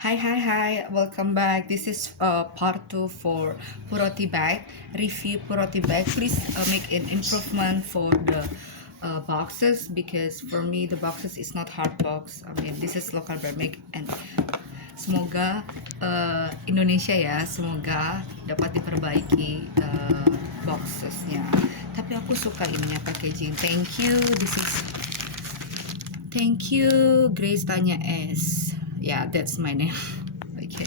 Hi. Welcome back. This is part two for Purotti bag review. Purotti bag. Please make an improvement for the boxes because for me the boxes is not hard box. I mean this is local brand make and semoga Indonesia ya semoga dapat diperbaiki boxesnya. Tapi aku suka ininya packaging. Thank you. Thank you, Grace Tanya S. Yeah, that's my name. Okay,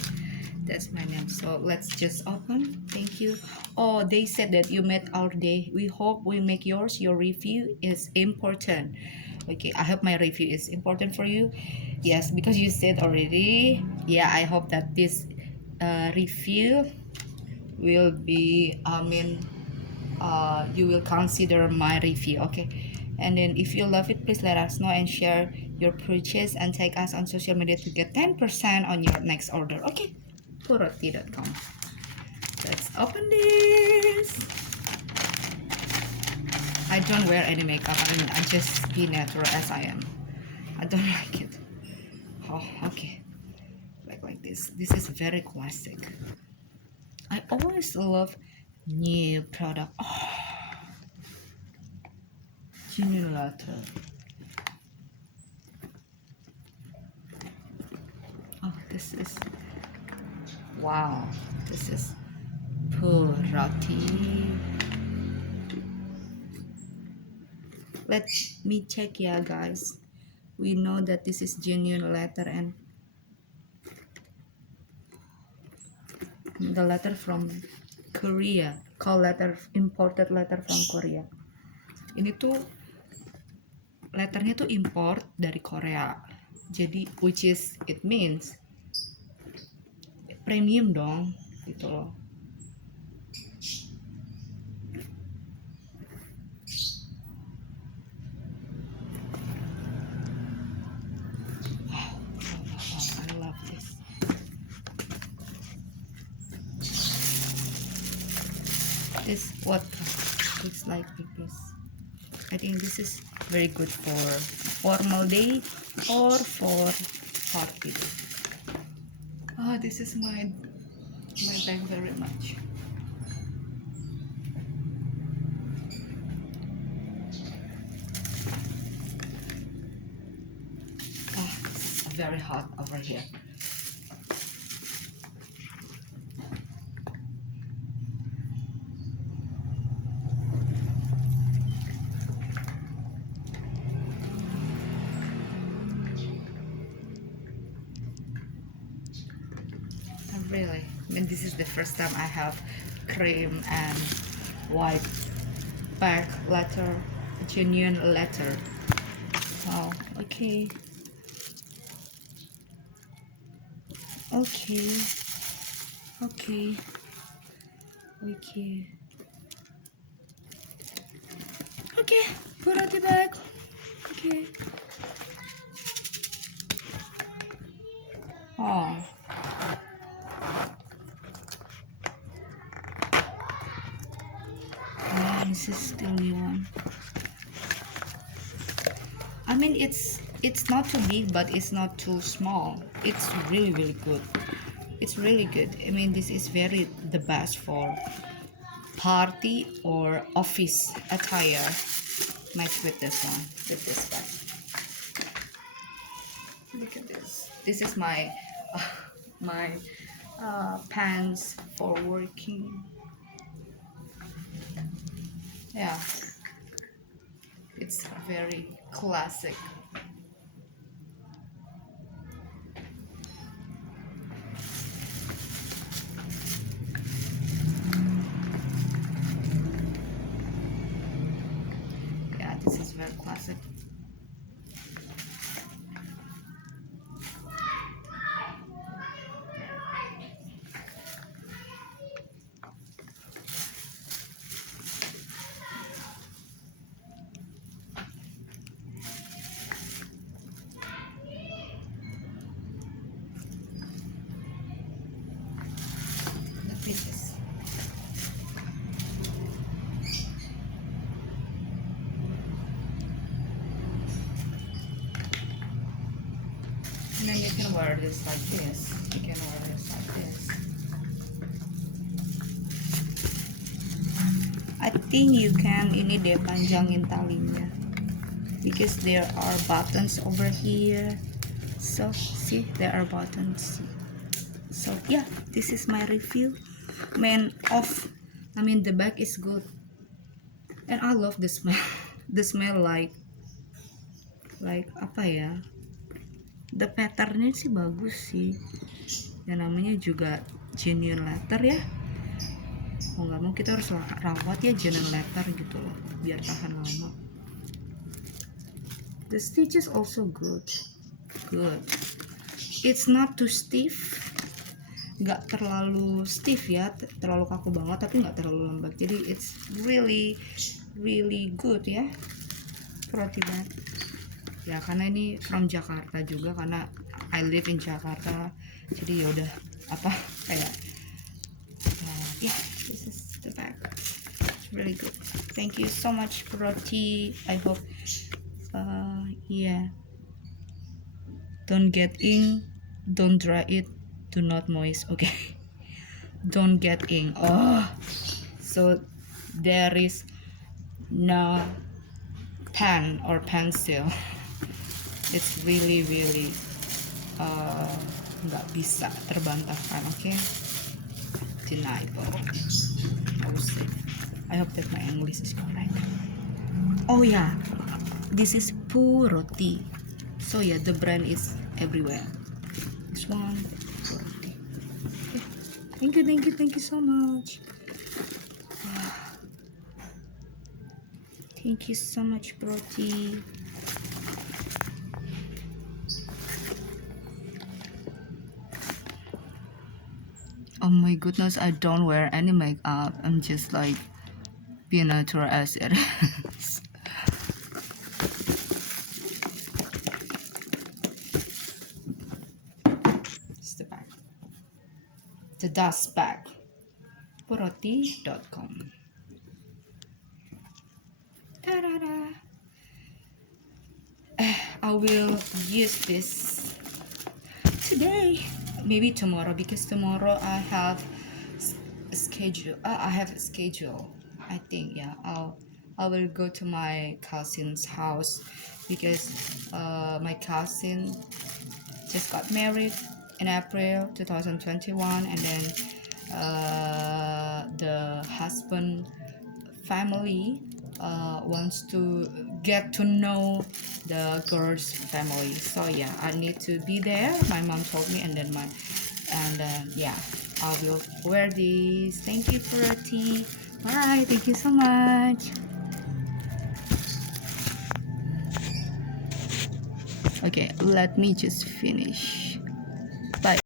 that's my name. So let's just open. Thank you. Oh, they said that you made our day. We hope we make yours. Your review is important. Okay, I hope my review is important for you. Yes, because you said already. Yeah, I hope that this review will be, you will consider my review. Okay, and then if you love it, please let us know and share your purchase and tag us on social media to get 10% on your next order. Okay, purotti.com. Let's open this. I don't wear any makeup. I mean, I just be natural as I am. I don't like it. Oh, okay, like this. This is very classic. I always love new product. Oh, genuine letter. Oh, this is wow. This is Purotti. Let me check, yeah, guys. We know that this is genuine letter and the letter from Korea. Call letter imported letter from Korea. Ini tuh letternya tuh import dari Korea. Jadi which is it means premium dong gitu loh. Wow, I love this. This what looks like this. I think this is very good for formal day or for party day. Oh, this is my bag very much. Oh, it's very hot over here. Really, I mean, this is the first time I have cream and white back letter, genuine letter. Wow. Okay. Okay. Okay. Okay. Okay. Put out the bag. Okay. Oh. Oh, this is still new one. I mean, it's not too big, but it's not too small. It's really good. It's really good. I mean, this is very the best for party or office attire. Match with this one, with this bag. Look at this. This is my my pants for working. Yeah, it's very classic. Yeah, this is very classic. The pieces. wear this like this. You can wear this like this. I think you can ini deh panjangin talinya because there are buttons over here. So see, there are buttons. So yeah, this is my review. I mean the bag is good, and I love the smell. The smell like apa ya? The patternnya sih bagus sih. Ya namanya juga genuine leather ya. Mau nggak mau kita harus rawat ya genuine leather gitu loh, biar tahan lama. The stitch is also good. It's not too stiff, nggak terlalu stiff ya, terlalu kaku banget tapi nggak terlalu lembab, jadi it's really good ya, Purotti bag ya. Karena ini from Jakarta juga, karena I live in Jakarta, jadi yaudah apa kayak yeah, this is the bag. It's really good. Thank you so much, Purotti. I hope yeah, don't get ink, don't dry it, do not moist. Okay. Don't get ink. Oh, so there is no pen or pencil. It's really nggak bisa terbantahkan. Okay, deniable. I hope that my English is correct. Oh yeah, this is Purotti. So yeah, the brand is everywhere. This one, Purotti. Okay. Thank you so much. Thank you so much, Purotti. Oh my goodness, I don't wear any makeup. I'm just like being natural as it is. It's the bag. The dust bag. Purotti.com. Ta-da-da. I will use this today, maybe tomorrow, because tomorrow I have a schedule. I think, yeah. I will go to my cousin's house because my cousin just got married in April 2021, and then the husband family wants to get to know the girl's family. So yeah, I need to be there. My mom told me, and then yeah, I will wear these. Thank you, Purotti. Bye. Thank you so much. Okay, let me just finish.